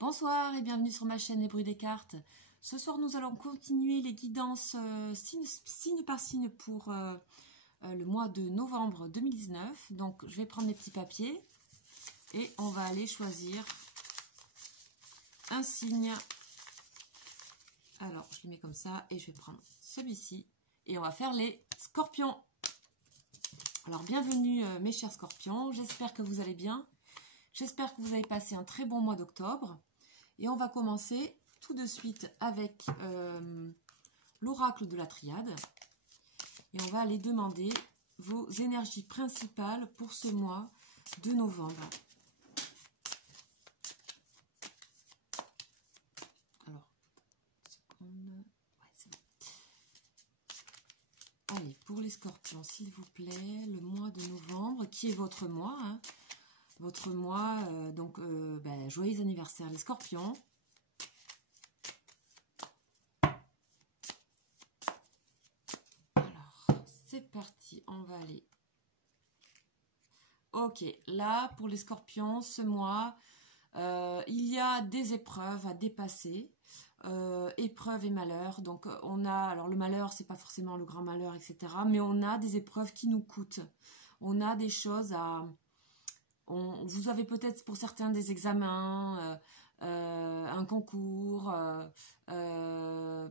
Bonsoir et bienvenue sur ma chaîne Les Bruits des Cartes. Ce soir, nous allons continuer les guidances signe par signe pour le mois de novembre 2019. Donc, je vais prendre mes petits papiers et on va aller choisir un signe. Alors, je le mets comme ça et je vais prendre celui-ci et on va faire les scorpions. Alors, bienvenue mes chers scorpions, j'espère que vous allez bien. J'espère que vous avez passé un très bon mois d'octobre. Et on va commencer tout de suite avec l'oracle de la triade. Et on va aller demander vos énergies principales pour ce mois de novembre. Alors, seconde. Ouais, c'est bon. Allez, pour les scorpions, s'il vous plaît, le mois de novembre, qui est votre mois, hein. Votre mois, joyeux anniversaire les scorpions. Alors, c'est parti, on va aller. Ok, là, pour les scorpions, ce mois, il y a des épreuves à dépasser. Épreuves et malheurs. Donc, on a, alors le malheur, c'est pas forcément le grand malheur, etc. Mais on a des épreuves qui nous coûtent. On a des choses à... Vous avez peut-être pour certains des examens, un concours, je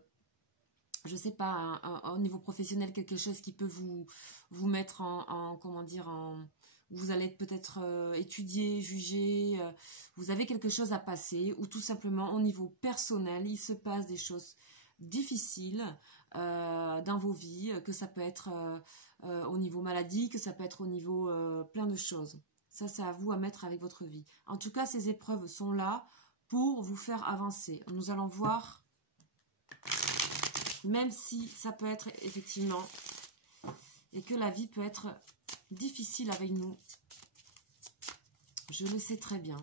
sais pas, au niveau professionnel, quelque chose qui peut vous mettre comment dire, vous allez peut-être étudier, juger, vous avez quelque chose à passer, ou tout simplement au niveau personnel, il se passe des choses difficiles dans vos vies, que ça peut être au niveau maladie, que ça peut être au niveau plein de choses. Ça, c'est à vous à mettre avec votre vie. En tout cas, ces épreuves sont là pour vous faire avancer. Nous allons voir, même si ça peut être effectivement, et que la vie peut être difficile avec nous. Je le sais très bien.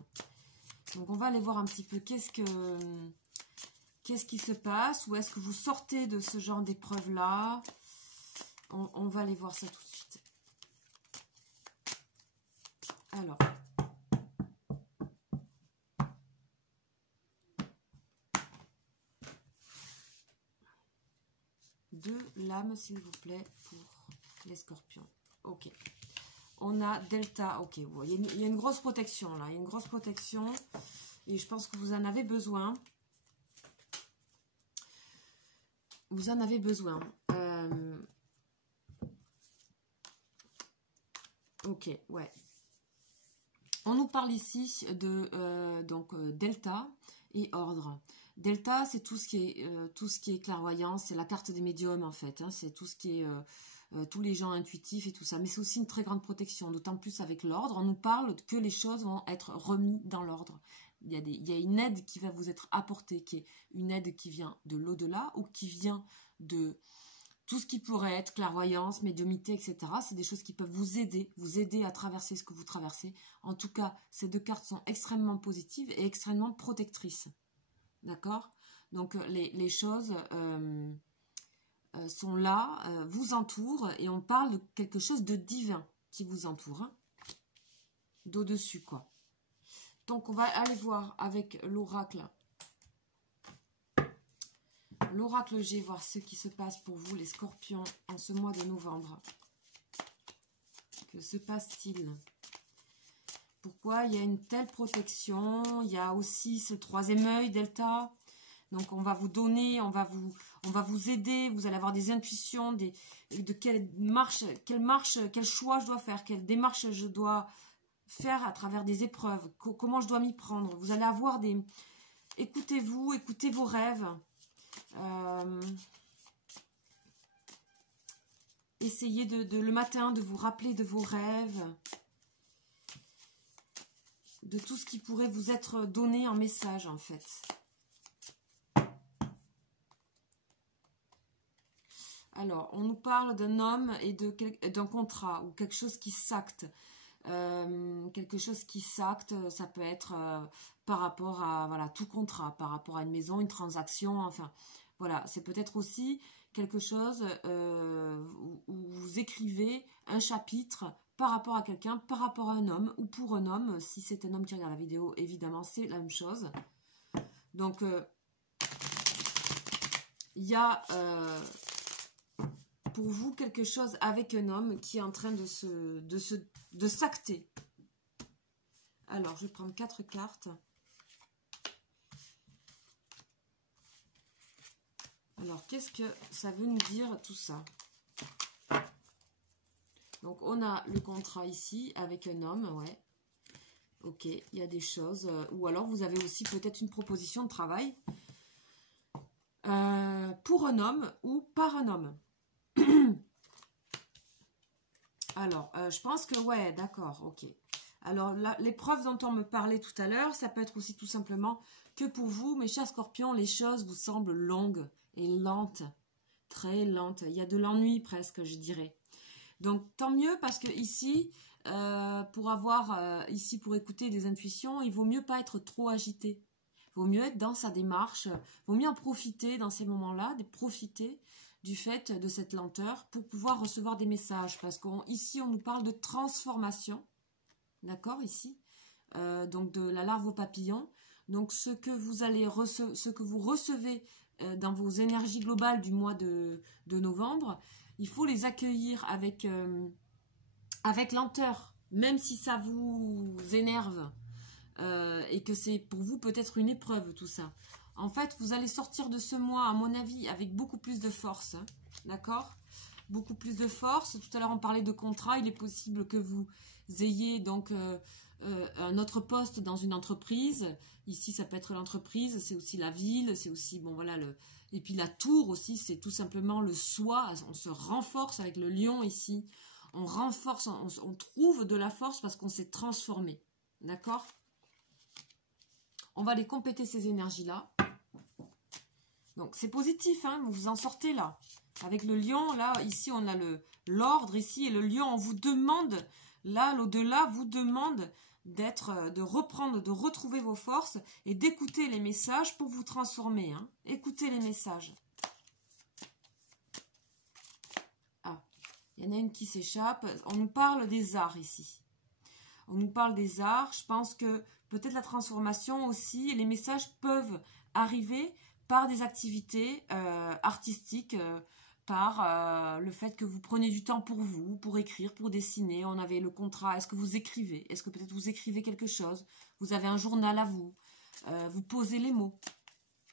Donc, on va aller voir un petit peu qu'est-ce qui se passe, ou est-ce que vous sortez de ce genre d'épreuve-là. On va aller voir ça tout de suite. Alors, de l'âme, s'il vous plaît, pour les scorpions. Ok. On a Delta. Ok, bon, il y a une grosse protection là. Il y a une grosse protection. Et je pense que vous en avez besoin. Vous en avez besoin. Ok, ouais. On nous parle ici de Delta et ordre. Delta, c'est tout ce qui est clairvoyance, c'est la carte des médiums en fait. Hein, c'est tout ce qui est tous les gens intuitifs et tout ça. Mais c'est aussi une très grande protection, d'autant plus avec l'ordre. On nous parle que les choses vont être remises dans l'ordre. Il y a une aide qui va vous être apportée, qui est une aide qui vient de l'au-delà ou qui vient de tout ce qui pourrait être clairvoyance, médiumnité, etc. C'est des choses qui peuvent vous aider à traverser ce que vous traversez. En tout cas, ces deux cartes sont extrêmement positives et extrêmement protectrices. D'accord? Donc, les choses sont là, vous entourent, et on parle de quelque chose de divin qui vous entoure. Hein, d'au-dessus, quoi. Donc, on va aller voir avec l'oracle. L'oracle G, voir ce qui se passe pour vous, les scorpions, en ce mois de novembre. Que se passe-t-il? Pourquoi il y a une telle protection? Il y a aussi ce troisième œil, Delta. Donc, on va vous donner, on va vous aider. Vous allez avoir des intuitions de quelle choix je dois faire, quelle démarche je dois faire à travers des épreuves, comment je dois m'y prendre. Vous allez avoir des... Écoutez-vous, écoutez vos rêves. Essayez le matin de vous rappeler de vos rêves, de tout ce qui pourrait vous être donné en message en fait. Alors, on nous parle d'un homme et d'un contrat ou quelque chose qui s'acte. Quelque chose qui s'acte, ça peut être par rapport à voilà, tout contrat, par rapport à une maison, une transaction, enfin voilà, c'est peut-être aussi quelque chose où vous écrivez un chapitre par rapport à quelqu'un, par rapport à un homme ou pour un homme. Si c'est un homme qui regarde la vidéo, évidemment c'est la même chose. Donc, il y a pour vous quelque chose avec un homme qui est en train de s'acter. Alors, je vais prendre 4 cartes. Alors, qu'est-ce que ça veut nous dire tout ça? Donc, on a le contrat ici avec un homme, ouais. Ok, il y a des choses. Ou alors, vous avez aussi peut-être une proposition de travail pour un homme ou par un homme. Alors, je pense que, ouais, d'accord, ok. Alors, l'épreuve dont on me parlait tout à l'heure, ça peut être aussi tout simplement que pour vous, mes chers scorpions, les choses vous semblent longues et lentes, très lentes. Il y a de l'ennui presque, je dirais. Donc, tant mieux parce que ici, pour écouter des intuitions, il vaut mieux pas être trop agité. Il vaut mieux être dans sa démarche. Il vaut mieux en profiter dans ces moments-là, profiter du fait de cette lenteur pour pouvoir recevoir des messages. Parce qu'ici, on nous parle de transformation. D'accord, ici. Donc, de la larve au papillon. Donc, ce que vous recevez dans vos énergies globales du mois de novembre, il faut les accueillir avec lenteur, même si ça vous énerve et que c'est pour vous peut-être une épreuve tout ça. En fait, vous allez sortir de ce mois, à mon avis, avec beaucoup plus de force, hein, d'accord? Beaucoup plus de force. Tout à l'heure, on parlait de contrat. Il est possible que vous ayez donc un autre poste dans une entreprise. Ici, ça peut être l'entreprise, c'est aussi la ville, c'est aussi, bon voilà, et puis la tour aussi, c'est tout simplement le soi. On se renforce avec le lion ici. On renforce, on trouve de la force parce qu'on s'est transformé. D'accord? On va aller compléter ces énergies-là. Donc, c'est positif, hein, vous en sortez là. Avec le lion, là, ici, on a l'ordre ici, et le lion, on vous demande, là, l'au-delà, vous demande de reprendre, de retrouver vos forces et d'écouter les messages pour vous transformer. Hein. Écoutez les messages. Ah, il y en a une qui s'échappe. On nous parle des arts ici. On nous parle des arts. Je pense que peut-être la transformation aussi, les messages peuvent arriver par des activités artistiques, par le fait que vous prenez du temps pour vous, pour écrire, pour dessiner. On avait le contrat. Est-ce que vous écrivez? Est-ce que peut-être vous écrivez quelque chose? Vous avez un journal à vous. Vous posez les mots.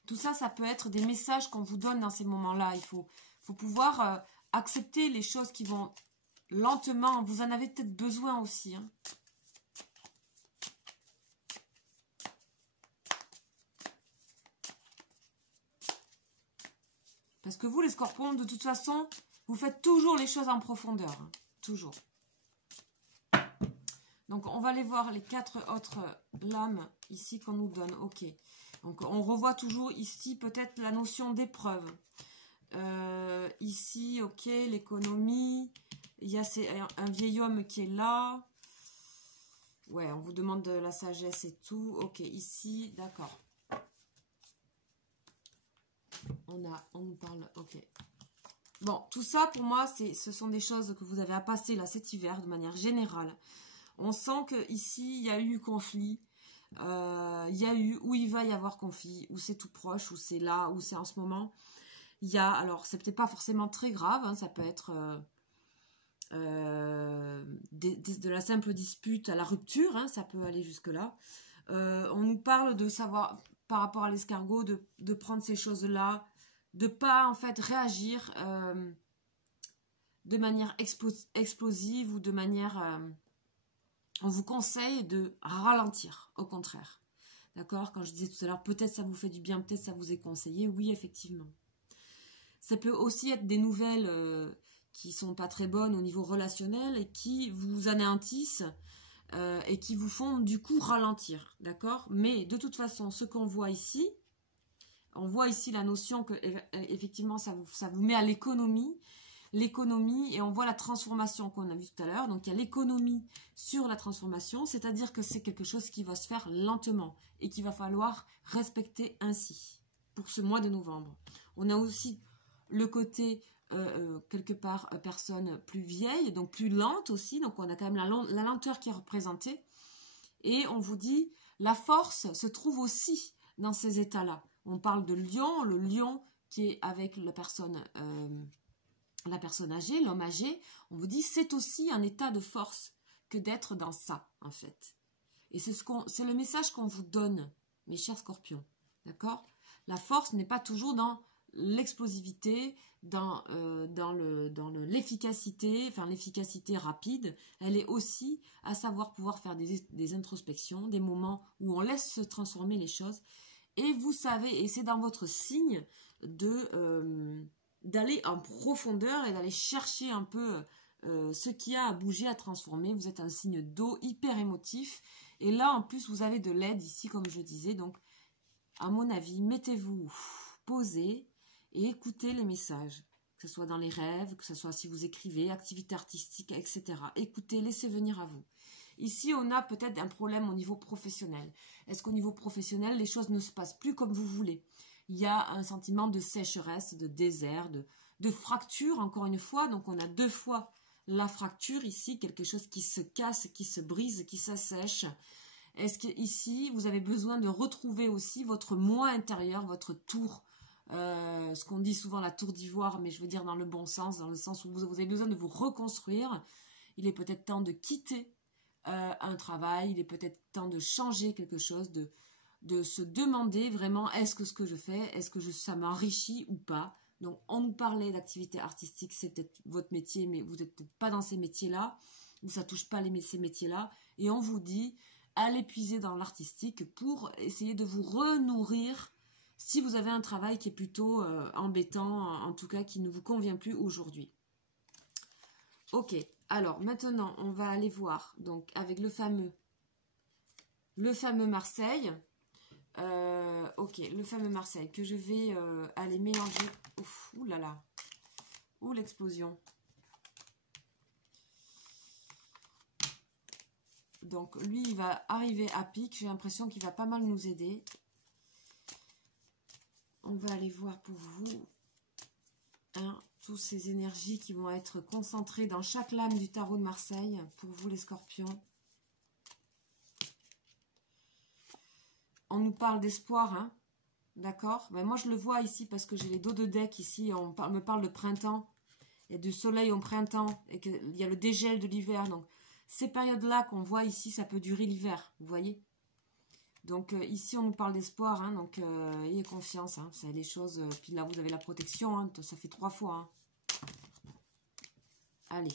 Tout ça, ça peut être des messages qu'on vous donne dans ces moments-là. Il faut pouvoir accepter les choses qui vont lentement. Vous en avez peut-être besoin aussi, hein. Parce que vous, les scorpions, de toute façon, vous faites toujours les choses en profondeur. Hein. Toujours. Donc, on va aller voir les 4 autres lames ici qu'on nous donne. Ok. Donc, on revoit toujours ici peut-être la notion d'épreuve. Ici, ok, l'économie. Il y a un vieil homme qui est là. Ouais, on vous demande de la sagesse et tout. Ok, ici, d'accord. On nous parle, ok. Bon, tout ça, pour moi, ce sont des choses que vous avez à passer, là, cet hiver, de manière générale. On sent qu'ici, il y a eu conflit. Il y a eu, où il va y avoir conflit, où c'est tout proche, où c'est là, où c'est en ce moment. Il y a, alors, c'est peut-être pas forcément très grave, hein, ça peut être de la simple dispute à la rupture, hein, ça peut aller jusque-là. On nous parle de savoir, par rapport à l'escargot, de prendre ces choses-là, de pas en fait réagir de manière explosive ou de manière... on vous conseille de ralentir, au contraire. D'accord? Quand je disais tout à l'heure, peut-être ça vous fait du bien, peut-être ça vous est conseillé. Oui, effectivement. Ça peut aussi être des nouvelles qui sont pas très bonnes au niveau relationnel et qui vous anéantissent et qui vous font du coup ralentir. D'accord? Mais de toute façon, ce qu'on voit ici, on voit ici la notion que effectivement ça vous met à l'économie, et on voit la transformation qu'on a vue tout à l'heure. Donc il y a l'économie sur la transformation, c'est-à-dire que c'est quelque chose qui va se faire lentement et qu'il va falloir respecter ainsi pour ce mois de novembre. On a aussi le côté quelque part personne plus vieille, donc plus lente aussi, donc on a quand même la lenteur qui est représentée, et on vous dit la force se trouve aussi dans ces états-là. On parle de lion, le lion qui est avec la personne âgée, l'homme âgé. On vous dit c'est aussi un état de force que d'être dans ça, en fait. Et c'est le message qu'on vous donne, mes chers scorpions. D'accord? La force n'est pas toujours dans l'explosivité, dans l'efficacité, enfin l'efficacité rapide. Elle est aussi à savoir pouvoir faire des introspections, des moments où on laisse se transformer les choses. Et vous savez, et c'est dans votre signe d'aller en profondeur et d'aller chercher un peu ce qu'il y a à bouger, à transformer. Vous êtes un signe d'eau hyper émotif. Et là, en plus, vous avez de l'aide ici, comme je disais. Donc, à mon avis, mettez-vous, posez et écoutez les messages. Que ce soit dans les rêves, que ce soit si vous écrivez, activités artistiques, etc. Écoutez, laissez venir à vous. Ici, on a peut-être un problème au niveau professionnel. Est-ce qu'au niveau professionnel, les choses ne se passent plus comme vous voulez? Il y a un sentiment de sécheresse, de désert, de fracture, encore une fois. Donc, on a deux fois la fracture ici, quelque chose qui se casse, qui se brise, qui s'assèche. Est-ce que ici, vous avez besoin de retrouver aussi votre moi intérieur, votre tour, ce qu'on dit souvent la tour d'ivoire, mais je veux dire dans le bon sens, dans le sens où vous avez besoin de vous reconstruire. Il est peut-être temps de quitter un travail, il est peut-être temps de changer quelque chose, de se demander vraiment est-ce que ce que je fais, est-ce que ça m'enrichit ou pas. Donc on nous parlait d'activité artistique, c'est peut-être votre métier, mais vous n'êtes peut-être pas dans ces métiers-là, ou ça touche pas ces métiers-là, et on vous dit allez puiser dans l'artistique pour essayer de vous renourrir si vous avez un travail qui est plutôt embêtant, en tout cas qui ne vous convient plus aujourd'hui. Ok, alors maintenant on va aller voir donc avec le fameux Marseille. Ok, le fameux Marseille que je vais aller mélanger. Ouf, ouh là là, ouh l'explosion. Donc lui il va arriver à pic, j'ai l'impression qu'il va pas mal nous aider. On va aller voir pour vous toutes ces énergies qui vont être concentrées dans chaque lame du tarot de Marseille pour vous les scorpions. On nous parle d'espoir, hein, d'accord? Ben moi je le vois ici parce que j'ai les dos de deck ici, me parle de printemps et du soleil au printemps et qu'il y a le dégel de l'hiver. Donc ces périodes-là qu'on voit ici, ça peut durer l'hiver, vous voyez? Donc ici on nous parle d'espoir, hein, donc ayez confiance, hein, c'est les choses. Puis là vous avez la protection, hein, ça fait 3 fois. Hein. Allez.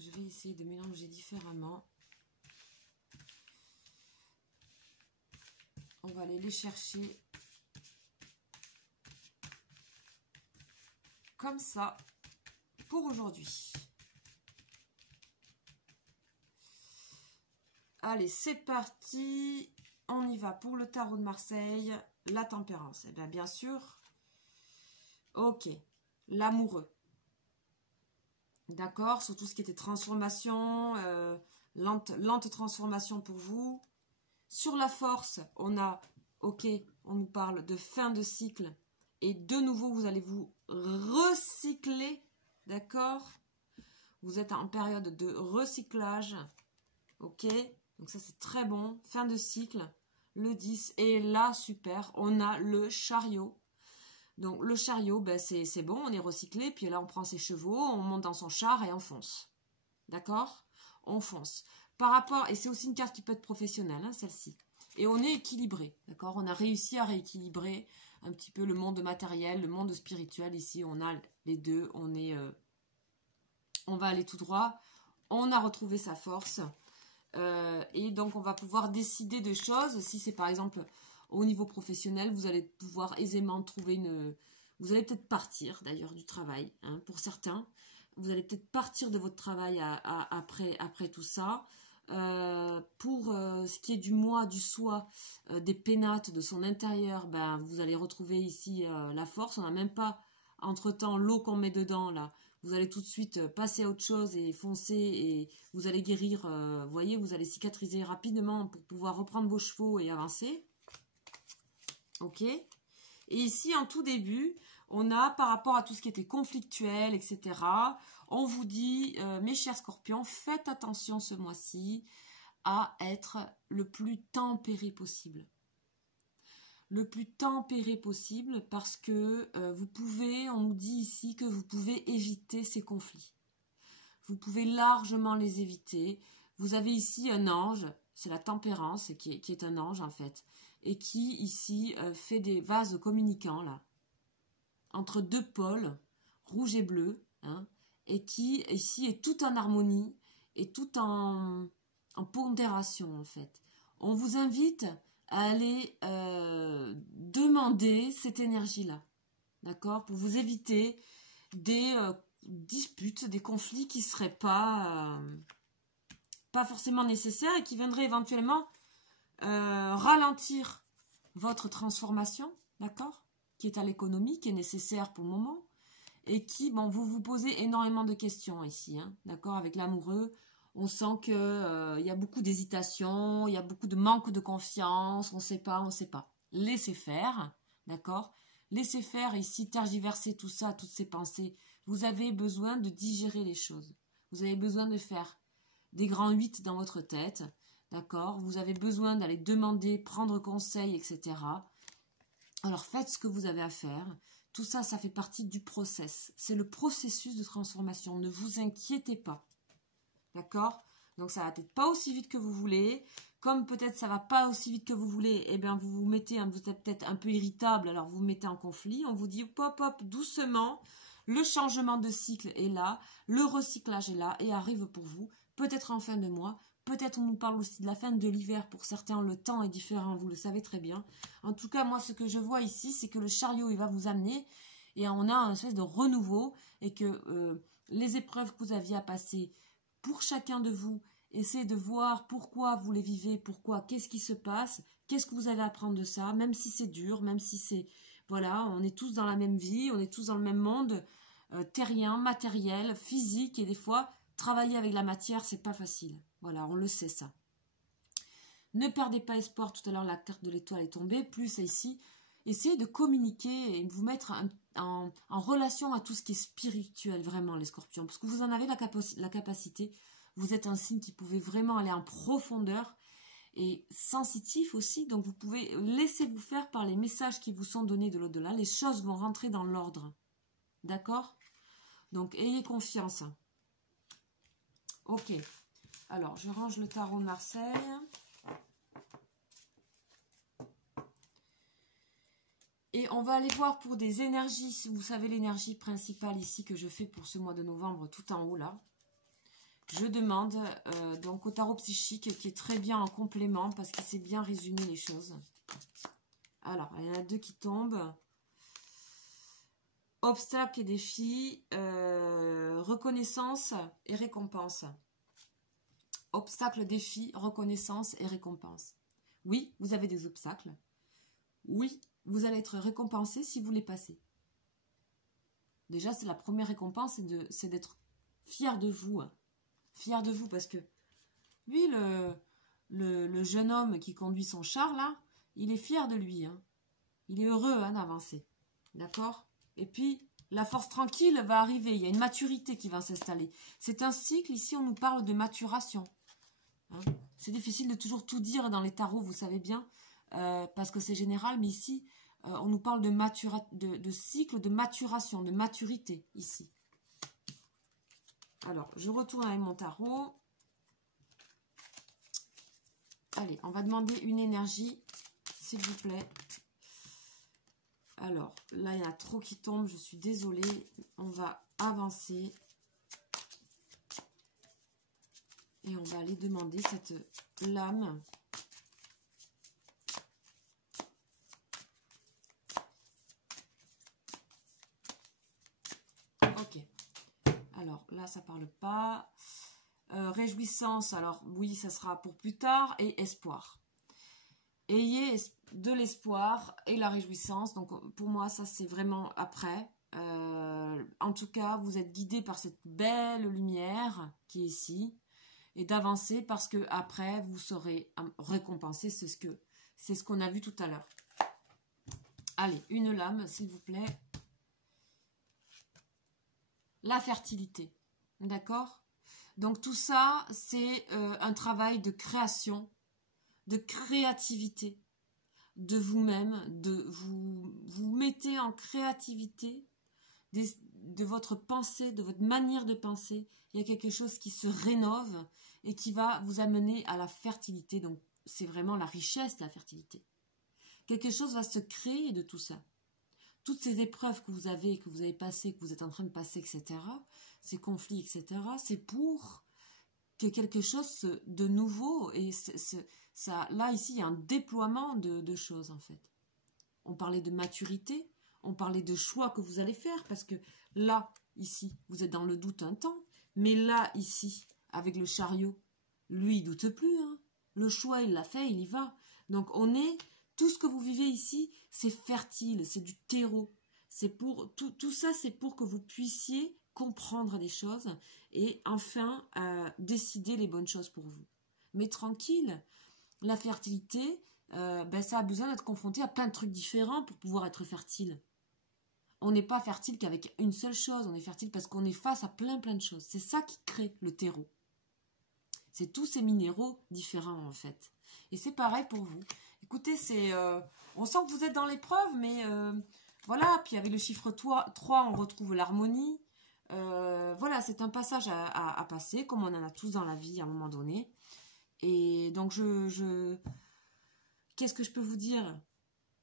Je vais essayer de mélanger différemment. On va aller les chercher comme ça pour aujourd'hui. Allez, c'est parti. On y va pour le tarot de Marseille. La tempérance. Eh bien sûr. Ok. L'amoureux. D'accord, sur tout ce qui était transformation, lente transformation pour vous. Sur la force, on a, ok, on nous parle de fin de cycle. Et de nouveau, vous allez vous recycler, d'accord? Vous êtes en période de recyclage, ok? Donc ça, c'est très bon. Fin de cycle, le 10. Et là, super, on a le chariot. Donc le chariot, ben, c'est bon, on est recyclé, puis là on prend ses chevaux, on monte dans son char et on fonce. D'accord? On fonce. Par rapport, et c'est aussi une carte qui peut être professionnelle, hein, celle-ci. Et on est équilibré, d'accord? On a réussi à rééquilibrer un petit peu le monde matériel, le monde spirituel. Ici, on a les deux, on va aller tout droit. On a retrouvé sa force. Et donc on va pouvoir décider de choses. Si c'est par exemple... Au niveau professionnel, vous allez pouvoir aisément trouver Vous allez peut-être partir d'ailleurs du travail, hein, pour certains. Vous allez peut-être partir de votre travail après tout ça. Pour ce qui est du moi, du soi, des pénates de son intérieur, ben, vous allez retrouver ici la force. On n'a même pas, entre-temps, l'eau qu'on met dedans, là. Vous allez tout de suite passer à autre chose et foncer et vous allez guérir. Vous voyez, vous allez cicatriser rapidement pour pouvoir reprendre vos chevaux et avancer. Ok. Et ici, en tout début, On a, par rapport à tout ce qui était conflictuel, etc., on vous dit, mes chers scorpions, faites attention ce mois-ci à être le plus tempéré possible. Le plus tempéré possible parce que vous pouvez, on nous dit ici que vous pouvez éviter ces conflits. Vous pouvez largement les éviter. Vous avez ici un ange, c'est la tempérance qui est un ange en fait, et qui ici fait des vases communicants là, entre deux pôles, rouge et bleu, hein, et qui ici est tout en harmonie et tout en pondération en fait. On vous invite à aller demander cette énergie-là, d'accord, pour vous éviter des disputes, des conflits qui ne seraient pas forcément nécessaires et qui viendraient éventuellement ralentir votre transformation, d'accord, qui est à l'économie, qui est nécessaire pour le moment, et qui, bon, vous vous posez énormément de questions ici, hein, d'accord, avec l'amoureux. On sent que y a beaucoup d'hésitation, il y a beaucoup de manque de confiance, on ne sait pas, on ne sait pas. Laissez faire, d'accord? Laissez faire ici, tergiverser tout ça, toutes ces pensées. Vous avez besoin de digérer les choses. Vous avez besoin de faire des grands 8 dans votre tête, d'accord? Vous avez besoin d'aller demander, prendre conseil, etc. Alors faites ce que vous avez à faire. Tout ça, ça fait partie du process. C'est le processus de transformation. Ne vous inquiétez pas. D'accord? Donc ça va peut-être pas aussi vite que vous voulez. Comme peut-être ça va pas aussi vite que vous voulez, eh bien vous vous mettez, vous êtes peut-être un peu irritable, alors vous vous mettez en conflit. On vous dit hop hop, doucement, le changement de cycle est là, le recyclage est là et arrive pour vous. Peut-être en fin de mois, peut-être on nous parle aussi de la fin de l'hiver. Pour certains, le temps est différent, vous le savez très bien. En tout cas, moi ce que je vois ici, c'est que le chariot il va vous amener et on a une espèce de renouveau et que les épreuves que vous aviez à passer, pour chacun de vous, essayez de voir pourquoi vous les vivez, pourquoi, qu'est-ce qui se passe, qu'est-ce que vous allez apprendre de ça, même si c'est dur, même si c'est... Voilà, on est tous dans la même vie, on est tous dans le même monde, terrien, matériel, physique, et des fois, travailler avec la matière, c'est pas facile. Voilà, on le sait ça. Ne perdez pas espoir, tout à l'heure la carte de l'étoile est tombée, plus ici, essayez de communiquer et de vous mettre en relation à tout ce qui est spirituel, vraiment, les scorpions, parce que vous en avez la capacité. Vous êtes un signe qui pouvait vraiment aller en profondeur et sensitif aussi, donc vous pouvez laisser vous faire par les messages qui vous sont donnés de l'au-delà. Les choses vont rentrer dans l'ordre, d'accord? Donc ayez confiance. Ok, alors je range le tarot de Marseille. Et on va aller voir pour des énergies, vous savez l'énergie principale ici que je fais pour ce mois de novembre, tout en haut là. Je demande donc au tarot psychique qui est très bien en complément parce qu'il sait bien résumer les choses. Alors, il y en a deux qui tombent. Obstacles et défis, reconnaissance et récompense. Obstacles, défis, reconnaissance et récompense. Oui, vous avez des obstacles. Oui, vous allez être récompensé si vous les passez. Déjà, c'est la première récompense, c'est d'être fier de vous. Fier de vous parce que lui, le jeune homme qui conduit son char là, il est fier de lui. Hein. Il est heureux d'avancer. D'accord? Et puis, la force tranquille va arriver. Il y a une maturité qui va s'installer. C'est un cycle. Ici, on nous parle de maturation. Hein. C'est difficile de toujours tout dire dans les tarots, vous savez bien, parce que c'est général. Mais ici, on nous parle de cycle de maturation, de maturité ici. Alors, je retourne avec mon tarot. Allez, on va demander une énergie, s'il vous plaît. Alors, là, il y a trop qui tombe, je suis désolée. On va avancer. Et on va aller demander cette lame. Ok. Alors, là, ça parle pas. Réjouissance, alors oui, ça sera pour plus tard. Et espoir. Ayez de l'espoir et la réjouissance. Donc, pour moi, ça, c'est vraiment après. En tout cas, vous êtes guidé par cette belle lumière qui est ici. Et d'avancer parce que après vous serez récompensé. C'est ce qu'on a vu tout à l'heure. Allez, une lame, s'il vous plaît. la fertilité. D'accord? Donc tout ça, c'est un travail de création, de créativité de vous-même, vous mettez en créativité de votre pensée, de votre manière de penser. Il y a quelque chose qui se rénove et qui va vous amener à la fertilité. Donc c'est vraiment la richesse, la fertilité. Quelque chose va se créer de tout ça. Toutes ces épreuves que vous avez passées, que vous êtes en train de passer, etc., ces conflits, etc., c'est pour que quelque chose de nouveau, et ça, là, ici, il y a un déploiement de choses, en fait. On parlait de maturité, on parlait de choix que vous allez faire, parce que là, ici, vous êtes dans le doute un temps, mais là, ici, avec le chariot, lui, il doute plus, hein. Le choix, il l'a fait, il y va. Donc, tout ce que vous vivez ici, c'est fertile, c'est du terreau. C'est pour, tout ça, c'est pour que vous puissiez comprendre des choses et enfin décider les bonnes choses pour vous. Mais tranquille, la fertilité, ça a besoin d'être confronté à plein de trucs différents pour pouvoir être fertile. On n'est pas fertile qu'avec une seule chose, on est fertile parce qu'on est face à plein de choses. C'est ça qui crée le terreau. C'est tous ces minéraux différents en fait. Et c'est pareil pour vous. Écoutez, on sent que vous êtes dans l'épreuve, mais voilà. Puis avec le chiffre 3, on retrouve l'harmonie. Voilà, c'est un passage à passer, comme on en a tous dans la vie à un moment donné. Et donc, qu'est-ce que je peux vous dire?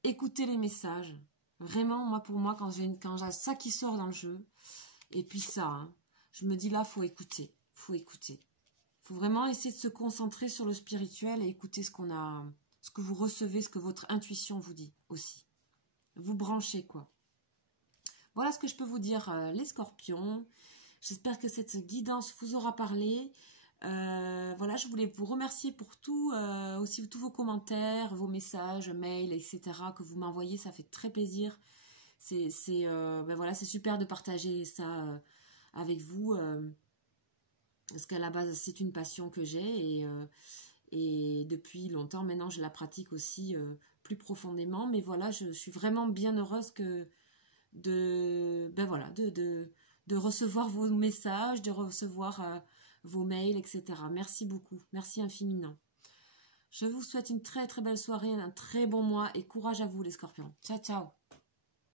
Écoutez les messages. Vraiment, pour moi, quand j'ai ça qui sort dans le jeu, et puis ça, hein, je me dis là, faut écouter. Faut écouter. Faut vraiment essayer de se concentrer sur le spirituel et écouter ce que vous recevez, ce que votre intuition vous dit aussi. Vous branchez, quoi. Voilà ce que je peux vous dire, les scorpions. J'espère que cette guidance vous aura parlé. Voilà, je voulais vous remercier pour aussi tous vos commentaires, vos messages, mails, etc. que vous m'envoyez. Ça fait très plaisir. Voilà, c'est super de partager ça avec vous. Parce qu'à la base, c'est une passion que j'ai et depuis longtemps, maintenant, je la pratique aussi plus profondément. Mais voilà, je suis vraiment bien heureuse de recevoir vos messages, de recevoir vos mails, etc. Merci beaucoup, merci infiniment. Je vous souhaite une très très belle soirée, un très bon mois et courage à vous les scorpions. Ciao, ciao.